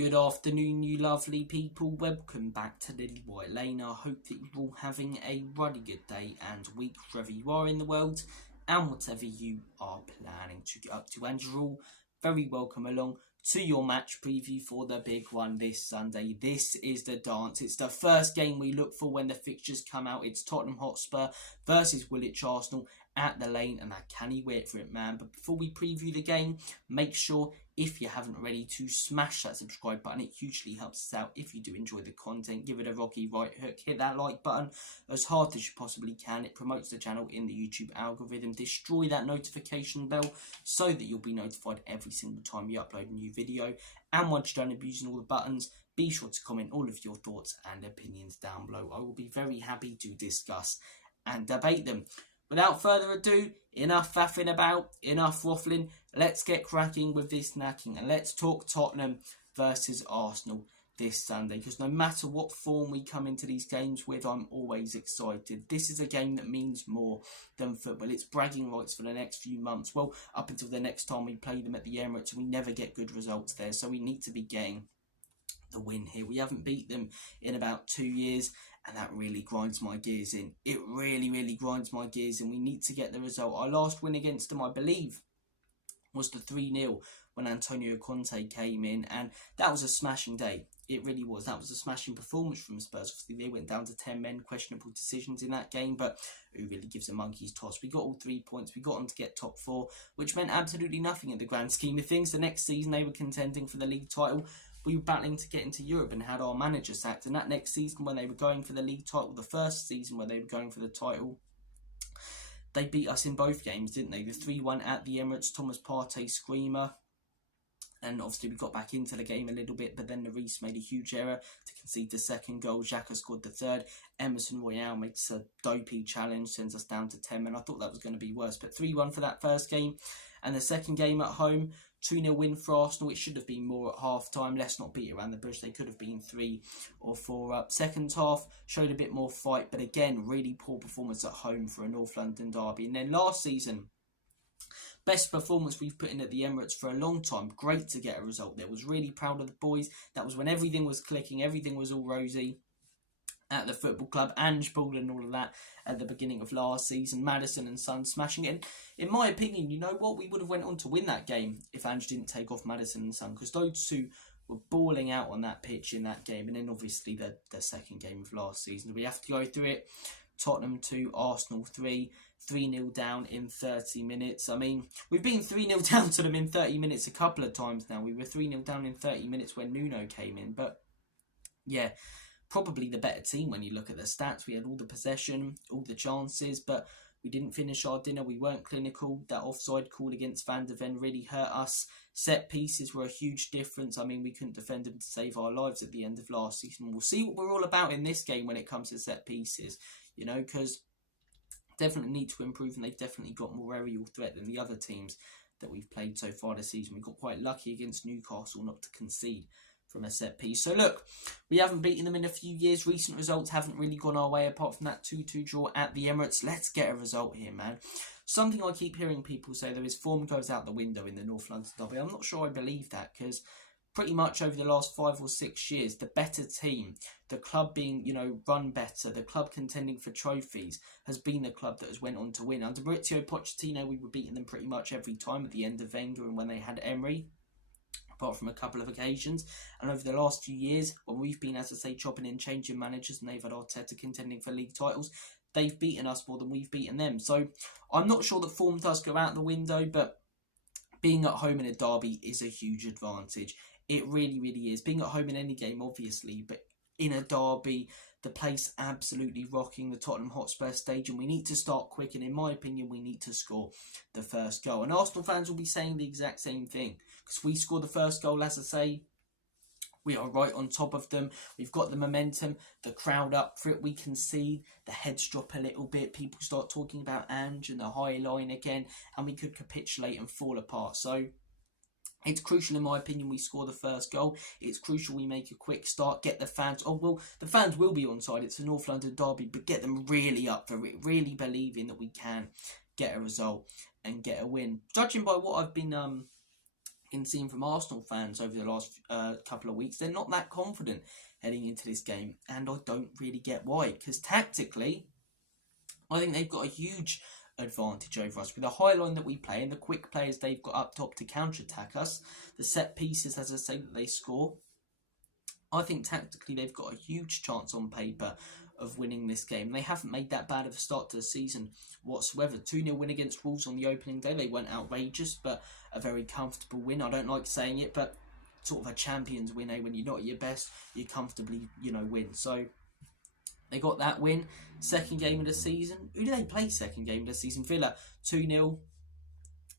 Good afternoon, you lovely people. Welcome back to Lilywhite Lane. I hope that you're all having a really good day and week wherever you are in the world and whatever you are planning to get up to. And you're all very welcome along to your match preview for the big one this Sunday. This is the dance. It's the first game we look for when the fixtures come out. It's Tottenham Hotspur versus Woolwich Arsenal at the Lane, and I can't wait for it, man. But before we preview the game, make sure, if you haven't already, to smash that subscribe button. It hugely helps us out. If you do enjoy the content, give it a rocky right hook, hit that like button as hard as you possibly can. It promotes the channel in the YouTube algorithm. Destroy that notification bell so that you'll be notified every single time you upload a new video. And once you're done abusing all the buttons, be sure to comment all of your thoughts and opinions down below. I will be very happy to discuss and debate them. Without further ado, enough faffing about, enough waffling. Let's get cracking with this knacking and let's talk Tottenham versus Arsenal this Sunday. Because no matter what form we come into these games with, I'm always excited. This is a game that means more than football. It's bragging rights for the next few months. Well, up until the next time we play them at the Emirates, we never get good results there. So we need to be getting the win here. We haven't beat them in about 2 years, and that really grinds my gears in. It really grinds my gears in. We need to get the result. Our last win against them, I believe, was the 3-0 when Antonio Conte came in, and that was a smashing day. It really was. That was a smashing performance from Spurs. Obviously, they went down to 10 men, questionable decisions in that game, but who really gives a monkey's toss? We got all 3 points. We got them to get top 4, which meant absolutely nothing in the grand scheme of things. The next season, they were contending for the league title. We were battling to get into Europe and had our manager sacked. And that next season, when they were going for the league title, the first season where they were going for the title, they beat us in both games, didn't they? The 3-1 at the Emirates, Thomas Partey screamer. And obviously we got back into the game a little bit, but then Reece made a huge error to concede the second goal. Xhaka scored the third. Emerson Royale makes a dopey challenge, sends us down to 10 men. I thought that was going to be worse, but 3-1 for that first game. And the second game at home, 2-0 win for Arsenal. It should have been more at half-time. Let's not beat around the bush. They could have been 3 or 4 up. Second half showed a bit more fight, but again, really poor performance at home for a North London derby. And then last season, best performance we've put in at the Emirates for a long time. Great to get a result there. Was really proud of the boys. That was when everything was clicking. Everything was all rosy at the football club. Ange ball and all of that at the beginning of last season. Maddison and Son smashing it. And in my opinion, you know what? We would have went on to win that game if Ange didn't take off Maddison and Son, because those two were balling out on that pitch in that game. And then obviously the second game of last season. We have to go through it. Tottenham 2, Arsenal 3. 3-0 down in 30 minutes. I mean, we've been 3-0 down to them in 30 minutes a couple of times now. We were 3-0 down in 30 minutes when Nuno came in. But, yeah, probably the better team when you look at the stats. We had all the possession, all the chances, but we didn't finish our dinner. We weren't clinical. That offside call against Van de Ven really hurt us. Set pieces were a huge difference. I mean, we couldn't defend them to save our lives at the end of last season. We'll see what we're all about in this game when it comes to set pieces, you know, because definitely need to improve, and they've definitely got more aerial threat than the other teams that we've played so far this season. We got quite lucky against Newcastle not to concede from a set piece. So look, we haven't beaten them in a few years. Recent results haven't really gone our way apart from that 2-2 draw at the Emirates. Let's get a result here, man. Something I keep hearing people say, though, is form goes out the window in the North London derby. I'm not sure I believe that, because pretty much over the last 5 or 6 years, the better team, the club being, you know, run better, the club contending for trophies, has been the club that has went on to win. Under Mauricio Pochettino, we were beating them pretty much every time at the end of Wenger and when they had Emery, apart from a couple of occasions. And over the last few years, when we've been, as I say, chopping and changing managers, and they've had Arteta contending for league titles, they've beaten us more than we've beaten them. So I'm not sure that form does go out the window, but being at home in a derby is a huge advantage. It really is. Being at home in any game, obviously, but in a derby, the place absolutely rocking, the Tottenham Hotspur Stadium. We need to start quick, and in my opinion, we need to score the first goal. And Arsenal fans will be saying the exact same thing, because we score the first goal, as I say, we are right on top of them. We've got the momentum, the crowd up for it. We concede, the heads drop a little bit. People start talking about Ange and the high line again, and we could capitulate and fall apart. So it's crucial, in my opinion, we score the first goal. It's crucial we make a quick start, get the fans... Oh, well, the fans will be on side. It's a North London derby, but get them really up for it, really believing that we can get a result and get a win. Judging by what I've been in seeing from Arsenal fans over the last couple of weeks. They're not that confident heading into this game, and I don't really get why, because tactically I think they've got a huge advantage over us with the high line that we play and the quick players they've got up top to counter-attack us, the set pieces, as I say, that they score. I think tactically they've got a huge chance on paper of winning this game. They haven't made that bad of a start to the season whatsoever. 2-0 win against Wolves on the opening day. They weren't outrageous, but a very comfortable win. I don't like saying it, but sort of a champion's win, eh? When you're not at your best, you comfortably, win. So they got that win. Second game of the season. Who do they play second game of the season? Villa, 2-0.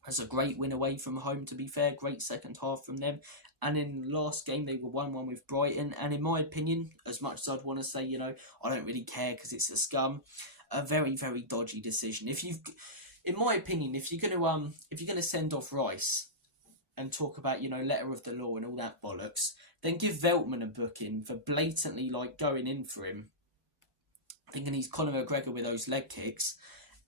That's a great win away from home, to be fair. Great second half from them. And in the last game, they were 1-1 with Brighton. And in my opinion, as much as I'd want to say, I don't really care because it's a scum, a very, very dodgy decision. In my opinion, if you're gonna send off Rice and talk about, letter of the law and all that bollocks, then give Veltman a booking for blatantly going in for him, thinking he's Conor McGregor with those leg kicks.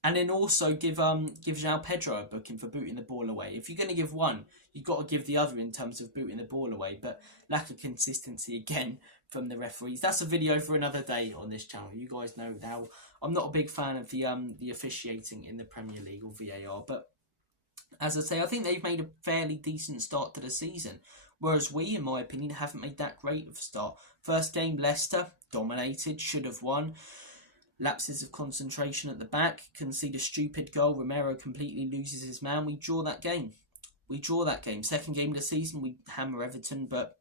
And then also give João Pedro a booking for booting the ball away. If you're going to give one, you've got to give the other in terms of booting the ball away. But lack of consistency again from the referees. That's a video for another day on this channel. You guys know now I'm not a big fan of the officiating in the Premier League or VAR. But as I say, I think they've made a fairly decent start to the season. Whereas we, in my opinion, haven't made that great of a start. First game, Leicester, dominated, should have won. Lapses of concentration at the back, concede a stupid goal. Romero completely loses his man. We draw that game. Second game of the season, we hammer Everton. But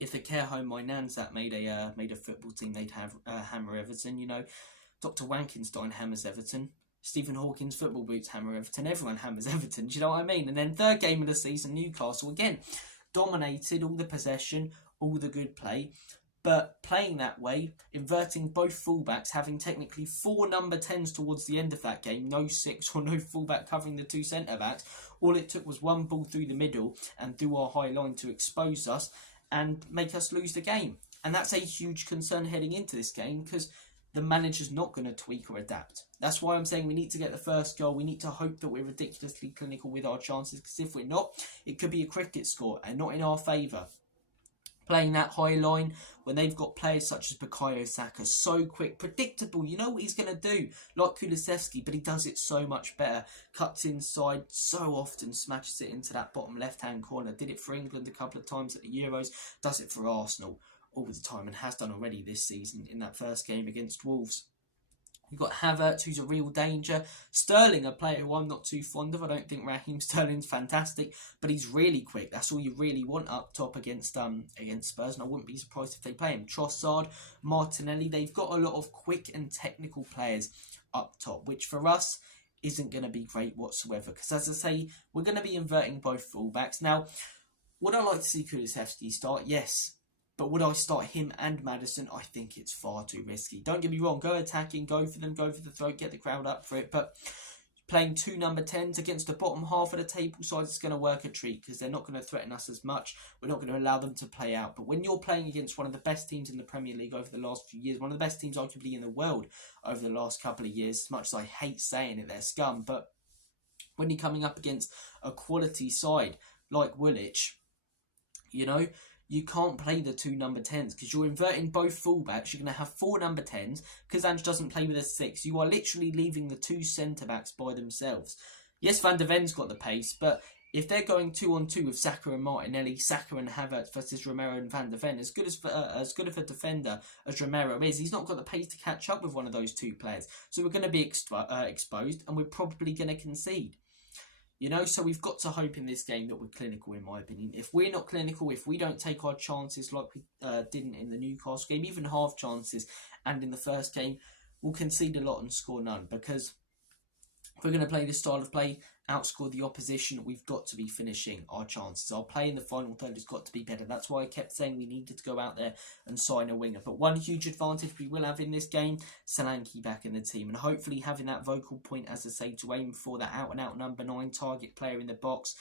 if the care home my nan's at made a football team, they'd have hammer Everton. Dr. Wankenstein hammers Everton. Stephen Hawking's football boots hammer Everton. Everyone hammers Everton. Do you know what I mean? And then third game of the season, Newcastle again dominated, all the possession, all the good play. But playing that way, inverting both fullbacks, having technically 4 number 10s towards the end of that game, no 6 or no fullback covering the 2 centre-backs. All it took was one ball through the middle and through our high line to expose us and make us lose the game. And that's a huge concern heading into this game because the manager's not going to tweak or adapt. That's why I'm saying we need to get the first goal. We need to hope that we're ridiculously clinical with our chances, because if we're not, it could be a cricket score and not in our favour. Playing that high line when they've got players such as Bukayo Saka, so quick, predictable. You know what he's going to do, like Kulusevski, but he does it so much better. Cuts inside so often, smashes it into that bottom left-hand corner. Did it for England a couple of times at the Euros, does it for Arsenal all the time, and has done already this season in that first game against Wolves. You've got Havertz, who's a real danger. Sterling, a player who I'm not too fond of. I don't think Raheem Sterling's fantastic, but he's really quick. That's all you really want up top against Spurs, and I wouldn't be surprised if they play him. Trossard, Martinelli, they've got a lot of quick and technical players up top, which for us isn't going to be great whatsoever. Because as I say, we're going to be inverting both fullbacks. Now, would I like to see Kulusevski start? Yes. But would I start him and Maddison? I think it's far too risky. Don't get me wrong, go attacking, go for them, go for the throat, get the crowd up for it. But playing 2 number 10s against the bottom half of the table side is going to work a treat because they're not going to threaten us as much. We're not going to allow them to play out. But when you're playing against one of the best teams in the Premier League over the last few years, one of the best teams arguably in the world over the last couple of years, as much as I hate saying it, they're scum. But when you're coming up against a quality side like Woolwich, you can't play the 2 number 10s because you're inverting both fullbacks. You're going to have 4 number 10s because Ange doesn't play with a 6. You are literally leaving the 2 centre-backs by themselves. Yes, Van der Ven's got the pace, but if they're going 2-on-2 with Saka and Martinelli, Saka and Havertz versus Romero and Van der Ven, as good of a defender as Romero is, he's not got the pace to catch up with one of those 2 players. So we're going to be exposed and we're probably going to concede. So we've got to hope in this game that we're clinical, in my opinion. If we're not clinical, if we don't take our chances like we didn't in the Newcastle game, even half chances, and in the first game, we'll concede a lot and score none. Because if we're going to play this style of play, outscore the opposition, we've got to be finishing our chances. Our play in the final third has got to be better. That's why I kept saying we needed to go out there and sign a winger. But one huge advantage we will have in this game, Solanke back in the team. And hopefully having that vocal point, as I say, to aim for that out-and-out number 9 target player in the box,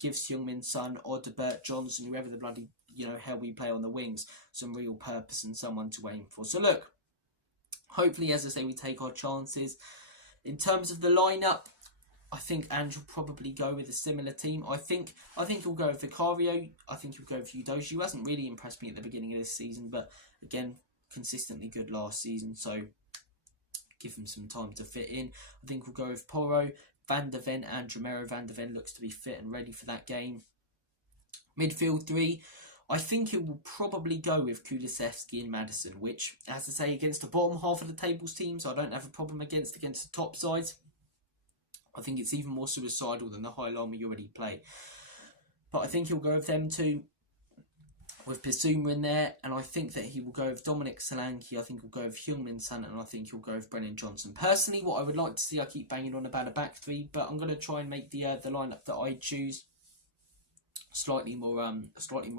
gives Heung-min Son, Odebert, Johnson, whoever the bloody, hell we play on the wings, some real purpose and someone to aim for. So look, hopefully, as I say, we take our chances. In terms of the lineup, I think Ange will probably go with a similar team. I think he'll go with Vicario. I think he'll go with Udoji, who hasn't really impressed me at the beginning of this season, but again, consistently good last season, so give him some time to fit in. I think we'll go with Porro, Van der Ven, and Romero. Van der Ven looks to be fit and ready for that game. Midfield 3, I think it will probably go with Kulusevski and Maddison, which, as I say, against the bottom half of the tables teams, I don't have a problem against the top sides. I think it's even more suicidal than the high line we already play. But I think he'll go with them two, with Bissouma in there, and I think that he will go with Dominic Solanke. I think he'll go with Heung-min Son, and I think he'll go with Brennan Johnson. Personally, what I would like to see, I keep banging on about a back three, but I'm going to try and make the lineup that I choose slightly more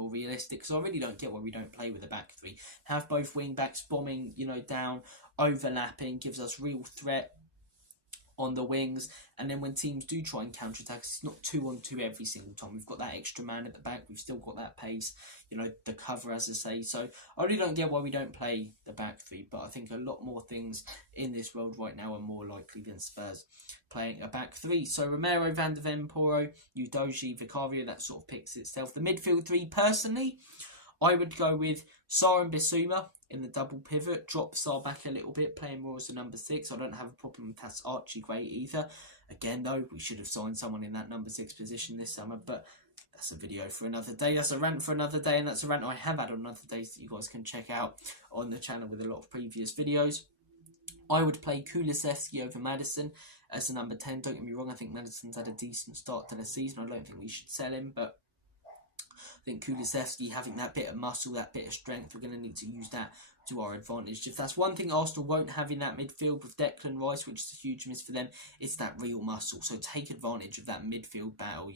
realistic, because I really don't get why we don't play with a back three. Have both wing backs bombing, down, overlapping, gives us real threat on the wings, and then when teams do try and counter-attack, it's not 2-on-2 every single time. We've got that extra man at the back, we've still got that pace, the cover, as I say. So I really don't get why we don't play the back three, but I think a lot more things in this world right now are more likely than Spurs playing a back three. So Romero, Van der Ven, Porro, Udoji, Vicario, that sort of picks itself. The midfield 3, personally, I would go with Sarr and Bissouma in the double pivot. Drop Sarr back a little bit, playing more as a number 6. I don't have a problem with that's Archie Gray either. Again, though, we should have signed someone in that number 6 position this summer, but that's a video for another day. That's a rant for another day, and that's a rant I have had on other days that you guys can check out on the channel with a lot of previous videos. I would play Kulusevski over Maddison as a number 10. Don't get me wrong, I think Maddison's had a decent start to the season. I don't think we should sell him, but I think Kulusevski having that bit of muscle, that bit of strength, we're going to need to use that to our advantage. If that's one thing Arsenal won't have in that midfield with Declan Rice, which is a huge miss for them, it's that real muscle. So take advantage of that midfield battle,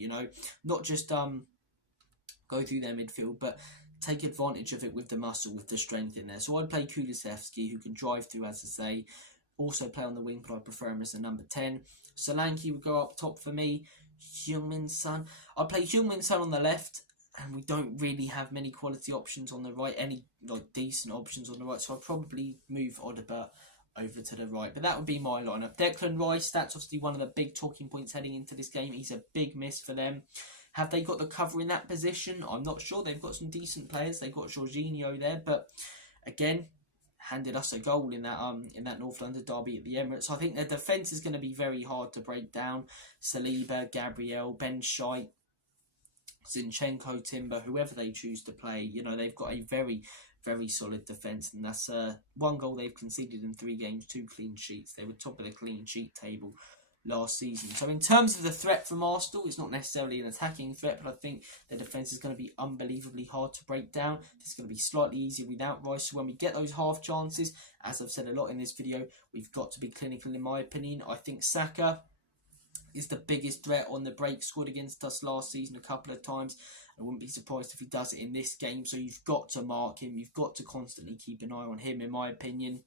not just go through their midfield, but take advantage of it with the muscle, with the strength in there. So I'd play Kulusevski, who can drive through, as I say, also play on the wing, but I prefer him as a number 10. Solanke would go up top for me. Heung-min Son, I'd play Heung-min Son on the left, and we don't really have many quality options on the right, any decent options on the right, so I'd probably move Odegaard over to the right. But that would be my lineup. Declan Rice, that's obviously one of the big talking points heading into this game. He's a big miss for them. Have they got the cover in that position? I'm not sure. They've got some decent players. They've got Jorginho there, but again, handed us a goal in that North London derby at the Emirates. So I think their defence is going to be very hard to break down. Saliba, Gabriel, Ben Scheidt, Zinchenko, Timber, whoever they choose to play, they've got a very, very solid defence, and that's one goal they've conceded in 3 games, 2 clean sheets. They were top of the clean sheet table last season. So in terms of the threat from Arsenal, it's not necessarily an attacking threat, but I think the defence is going to be unbelievably hard to break down. It's going to be slightly easier without Rice. So when we get those half chances, as I've said a lot in this video, we've got to be clinical in my opinion. I think Saka is the biggest threat on the break. Scored against us last season a couple of times. I wouldn't be surprised if he does it in this game. So you've got to mark him. You've got to constantly keep an eye on him, in my opinion.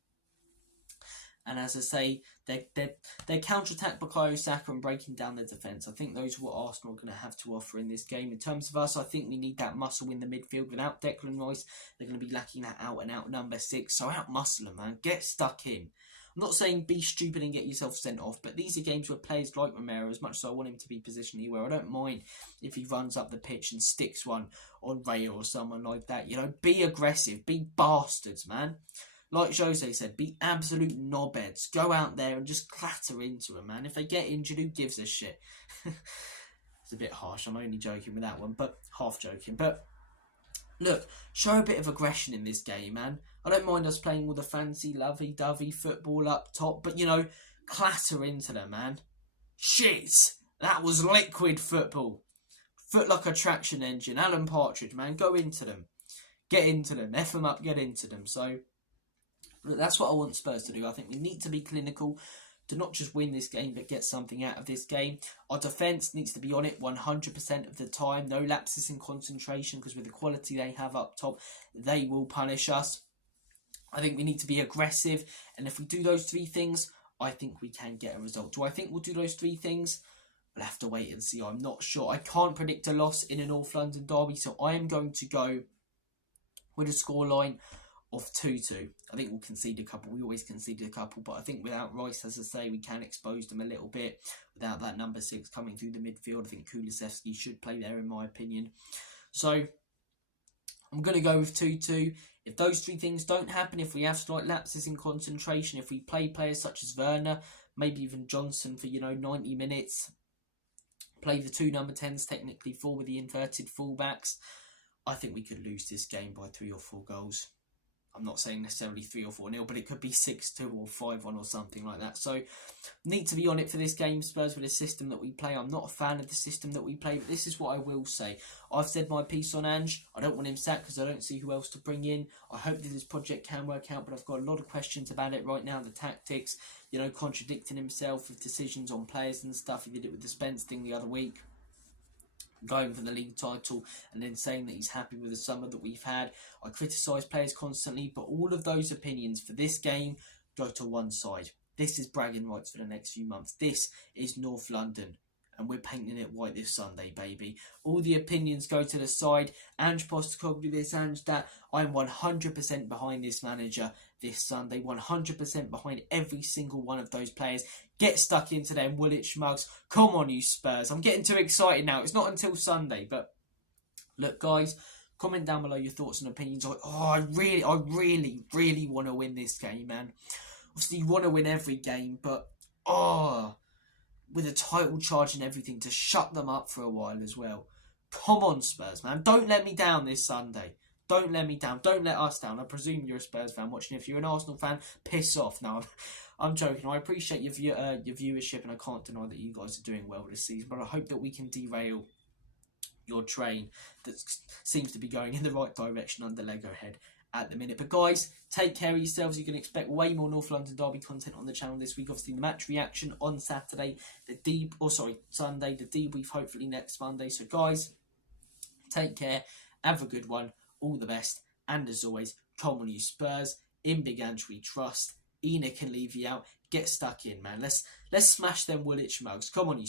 And as I say, they counter-attack Bukayo Saka and breaking down their defence. I think those are what Arsenal are going to have to offer in this game. In terms of us, I think we need that muscle in the midfield. Without Declan Rice, they're going to be lacking that out-and-out number 6. So out-muscle them, man. Get stuck in. I'm not saying be stupid and get yourself sent off, but these are games where players like Romero, as much as I want him to be positionally where I don't mind if he runs up the pitch and sticks one on Raya or someone like that. Be aggressive, be bastards, man. Like Jose said, be absolute knobheads. Go out there and just clatter into them, man. If they get injured, who gives a shit? It's a bit harsh. I'm only joking with that one, but half joking. But look, show a bit of aggression in this game, man. I don't mind us playing all the fancy, lovey-dovey football up top, but, clatter into them, man. Shit! That was liquid football. Foot like a traction engine. Alan Partridge, man. Go into them. Get into them. F them up, get into them. So, look, that's what I want Spurs to do. I think we need to be clinical to not just win this game, but get something out of this game. Our defence needs to be on it 100% of the time. No lapses in concentration, because with the quality they have up top, they will punish us. I think we need to be aggressive, and if we do those 3 things, I think we can get a result. Do I think we'll do those 3 things? We'll have to wait and see. I'm not sure. I can't predict a loss in a North London derby, so I am going to go with a scoreline of 2-2. I think we'll concede a couple. We always concede a couple, but I think without Rice, as I say, we can expose them a little bit. Without that number 6 coming through the midfield, I think Kulusevski should play there, in my opinion. So I'm going to go with 2-2. If those three things don't happen, if we have slight lapses in concentration, if we play players such as Werner, maybe even Johnson for, 90 minutes, play the 2 number 10s, technically 4 with the inverted fullbacks, I think we could lose this game by 3 or 4 goals. I'm not saying necessarily 3 or 4-0, but it could be 6-2 or 5-1 or something like that. So, need to be on it for this game, Spurs, with the system that we play. I'm not a fan of the system that we play, but this is what I will say. I've said my piece on Ange. I don't want him sacked because I don't see who else to bring in. I hope that this project can work out, but I've got a lot of questions about it right now. The tactics, contradicting himself with decisions on players and stuff. He did it with the Spence thing the other week, going for the league title and then saying that he's happy with the summer that we've had. I criticise players constantly, but all of those opinions for this game go to one side. This is bragging rights for the next few months. This is North London, and we're painting it white this Sunday, baby. All the opinions go to the side. Ange Postecoglou this, Ange that. I'm 100% behind this manager this Sunday. 100% behind every single one of those players. Get stuck into them Woolwich mugs. Come on, you Spurs. I'm getting too excited now. It's not until Sunday, but look, guys, comment down below your thoughts and opinions. I really want to win this game, man. Obviously, you want to win every game, but with a title charge and everything, to shut them up for a while as well. Come on, Spurs, man. Don't let me down this Sunday. Don't let me down. Don't let us down. I presume you're a Spurs fan watching. If you're an Arsenal fan, piss off. No, I'm joking. I appreciate your viewership, and I can't deny that you guys are doing well this season, but I hope that we can derail your train that seems to be going in the right direction under Lego Head at the minute. But guys, take care of yourselves. You can expect way more North London Derby content on the channel this week. Obviously, the match reaction on Saturday, Sunday, the debrief hopefully next Monday. So guys, take care, have a good one, all the best, and as always, come on you Spurs. In Big Ange we trust. Ina can leave you out. Get stuck in, man. Let's smash them Woolwich mugs. Come on you